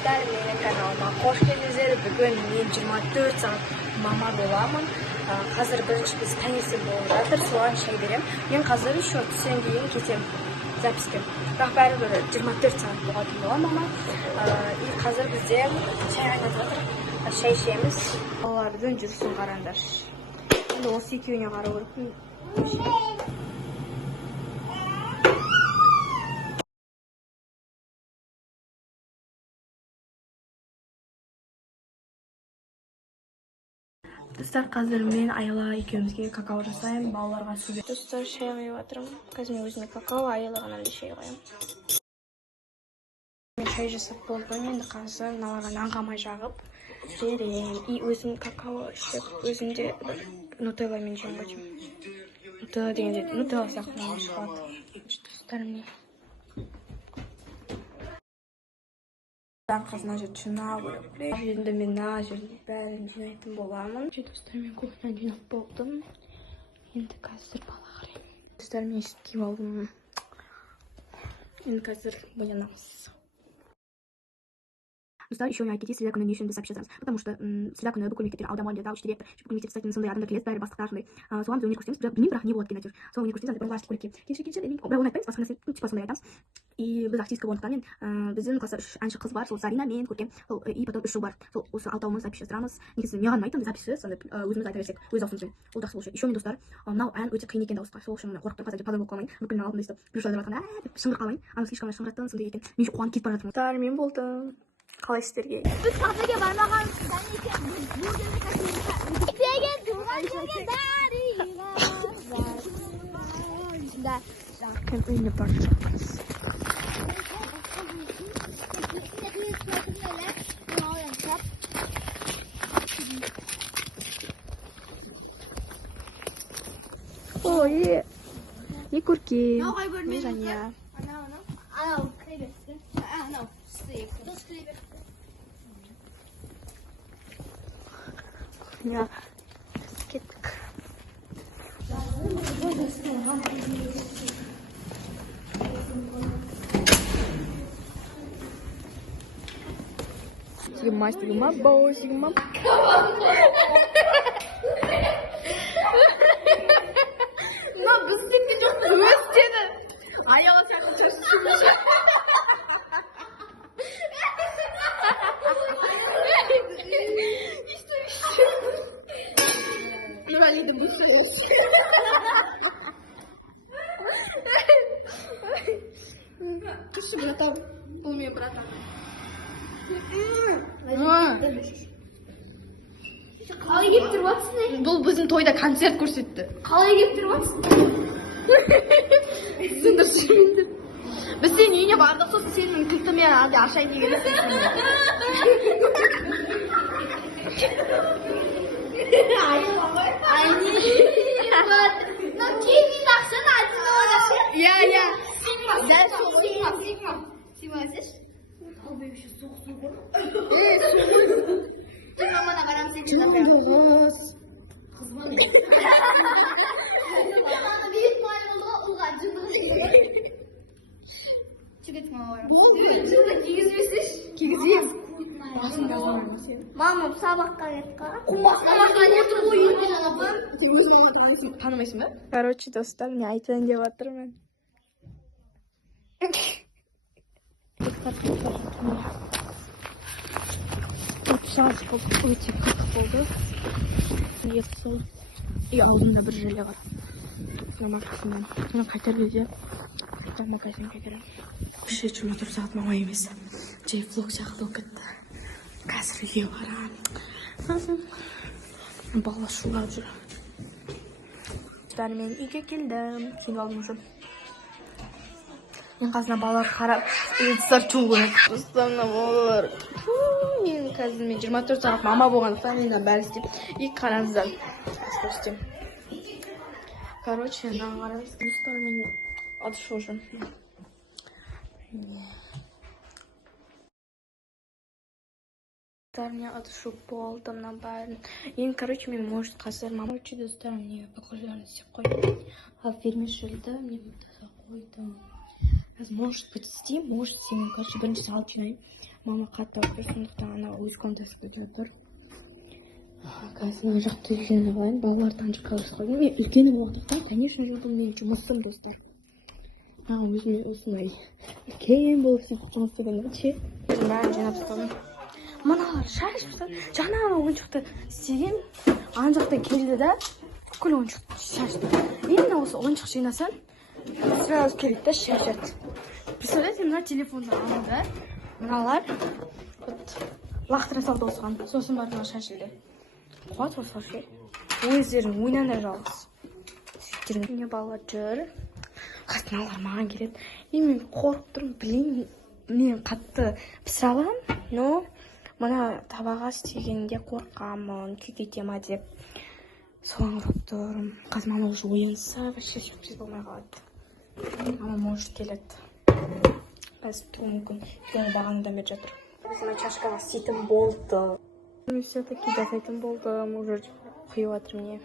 достар, менің каналыма қош келдіңіздер. Бүгін мен 24 сағат мама боламын. Қазір бірінші біз таңертең болып жатыр, соған шай берем. Мен қазір еще түстен кейін кетем записке. Бірақ бәрібір 24 сағат болатын боламын мама. И қазір бізде шай қайнап жатыр. Шай ішеміз. Олардың жүрісін қараңдар. Енді осы екеуіне қарау керекпін. Достар, қазір мен Айла екеумізге какао жасаймын, балаларға су беремін. Достар, шай құйып жатырмын. Қазір мен өзіме какао, Айлаға әлі шай құямын. Мен шай жасап болдым, енді қазір мыналарға нанғама жағып беремін. И өзім какао ішіп, өзім де нутелламен жеп қойдым. Нутелла дегенде нутелла сияқты шығады. Достар, міне. Қасына жинап қойып. Енді мен мына жерде бәрін жинайтын боламын. Достар, мен көптен жинап болдым. Енді қазір бала қараймын. Достар, мен ішіп киіп алдым. Енді қазір боянамыз. Достар, еще не айтып, среда күні не үшін біз запись жазамыз. Потому что среда күні бүкіл мектептер аудармалды, завуч директор, бүкіл мектеп статистикасының сондай адамдар келеді, бәрі бастықтар сондай. Соған біз өнер көрсетеміз. Білмеймін, бірақ не болады екен әйтеуір. Соған өнер көрсетеміз, бұрынғы архив көйлекке. Келші, бірақ оны айтпаймыз, басқа нәрсе типа сондай айтамыз. И біз артистка болғандықтан біздің класста 3 әнші қыз бар, сол Зарина, мен, Көркем, и потом 3 жыл бар. Сол осы алтауымыз запись жаздырамыз. Негізі маған айтам, записі сондай өзіміз айта берсек, өз аузымызбен. Ол жақсы болушы. Еще мен достар, мынау ән өте қиын екен дауысқа. Сол үшін қорқып тұрып қазір пазар болып қалмайын. Бүкіл алдымда естіп, бір жолдар жатқанда деп шыңғырып қалмайын. Ана слишком шыңғыраттың сондай екен. Мен қуанып кетіп бара жатырмын. Достар, мен болдым. Қалай сіздерге? Біз кафеге бармаған екен. Деген туған жерге дариға. Кім үйіне бара жатырмыз. Ой, не Көркем, не Жания. Анау кіреберсі. Анау стейк. Дос кіреберсі. Ya, kеттік. Сигма, боу, сигма. Но біз тепкен жоқты өз деді. Аяла сияқты тұрсын шүміші. Нормально бушуешь. Кушай, братан. Бұл мен братан. Қалай кеп тұрып атсың? Бұл біздің тойда концерт көрсетті. Қалай кеп тұрып атсың? Сен дұрыс жүрмейді. Біз сен үйіне бардық, сосын сенің кілтімен ашайын деген істейсің. Ну, киімін ақсын айтын оласы. Я. Сигма өсеш? Ал бейбі ще соқ-соқ ұрып. Түн мамана барам сен де запия. Қыз ба мен. Ана бейбіт майын олға ұлға жындығы жындығы. Чүгет мама барам. Жылды кигізбесеш? Кигізбес. Мамам сабаққа кетті. Сабаққа кетті ғой. Сен өзің мама танымайсың ба? Короче, достар, мен айтайын деп жатырмын. Сағат өте қырық болды. Ет сол. И алдымда бір желе бар. Магазиннен. Мен қайтар кезде магазинге кіремін. 24 сағат мама емес. Жай влог сияқты болып кетті. Қазір үйге барамын. Бала шулап жүр. Мен үйге келдім. Киініп алдым уже. Мен қазір балалар қарап, достар чу көреді. Достар, балалар. Мен қазір 24 сағат мама болғандықтан мен бәрі істеп. И қараңыздар. Көрсетем. Короче, мына қараңыз. Достар, мен адыш уже. Мне отошел пол, там на бәрін. Енді, короче, мен может қазір мама учи достар, мне похожарны істеп қойдым. Ал ферме шөлді, мне бұтаса қойдым. Может быть, істеймін, может істеймін. Короче, бірінші салып жинаймын. Мама қатты алып тұр, сондықтан ана өз контекстке келіп тұр. Қазір мына жақты үлкеніп алайын, балаларды ана жаққа алып қойдым. Мен үлкені болғандықтан, конечно же, бұл менің жұмысым, достар. Өзіме осындай үлкен болып сөйтіп жұмыс істегенде ше. Бәрін жинап тастадым. Мыналар шашып, жаңа ойыншықты істеген, ана жақта келді да, бүкіл ойыншықты шашты. Именно осы ойыншық жинасам, сразу келеді да шашады. Представляете, мына телефонды алды, мыналар лақтыра салды осыған, сосын барып мына шашылды. Қуат осылар ше. Өздерін ойнанда жалғыз. Сөйттерін не балалар жүр. Қасыналар маған келеді. Мен қорқып тұрмын, білейін, мен қатты пісіре аламын, но мына табаға істегенде қорқамын, күйкетема деп. Соған ұрып тұрмын. Қазір мама уже оянса, вообще сюрприз болмай қалады. Мама может келеді. Қазір тұруы мүмкін. Өйткені бағанадан бері жатыр. Мына чашкаға істейтін болды. Мен все-таки жасайтын болдым. Уже құйып жатыр міне.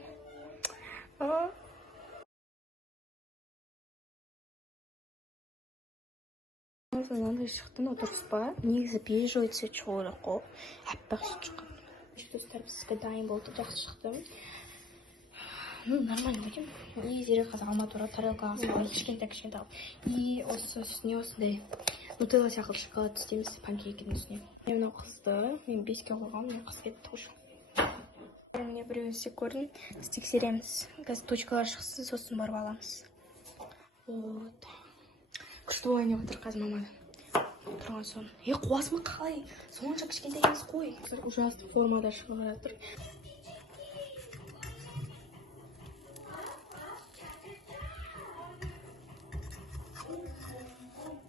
Мынандай шықты ма, дұрыс па? Негізі бежевый цвет шығу керек қой. Аппақ шыққан. Достар, бізге дайын болды, жақсы шықты. Ну, нормально өтем. И зере қазір алматыра тарелкаға салып, кішкентай алып. И осы үстіне осындай нутелла сияқты шоколад істейміз панкейкінің үстіне. Мен мынау қызды, мен 5-ке қойғам, мен қыз кетті қош. Міне біреуін істеп көрдім, тексереміз. Қазір точкалар шықсын, сосын барып аламыз. Вот. Күшті ойнап отыр қазір маманы. Тұрған соң. Қуасымы қалай? Сонша кішкентай емес қой. Ужасты формада шығып жатыр.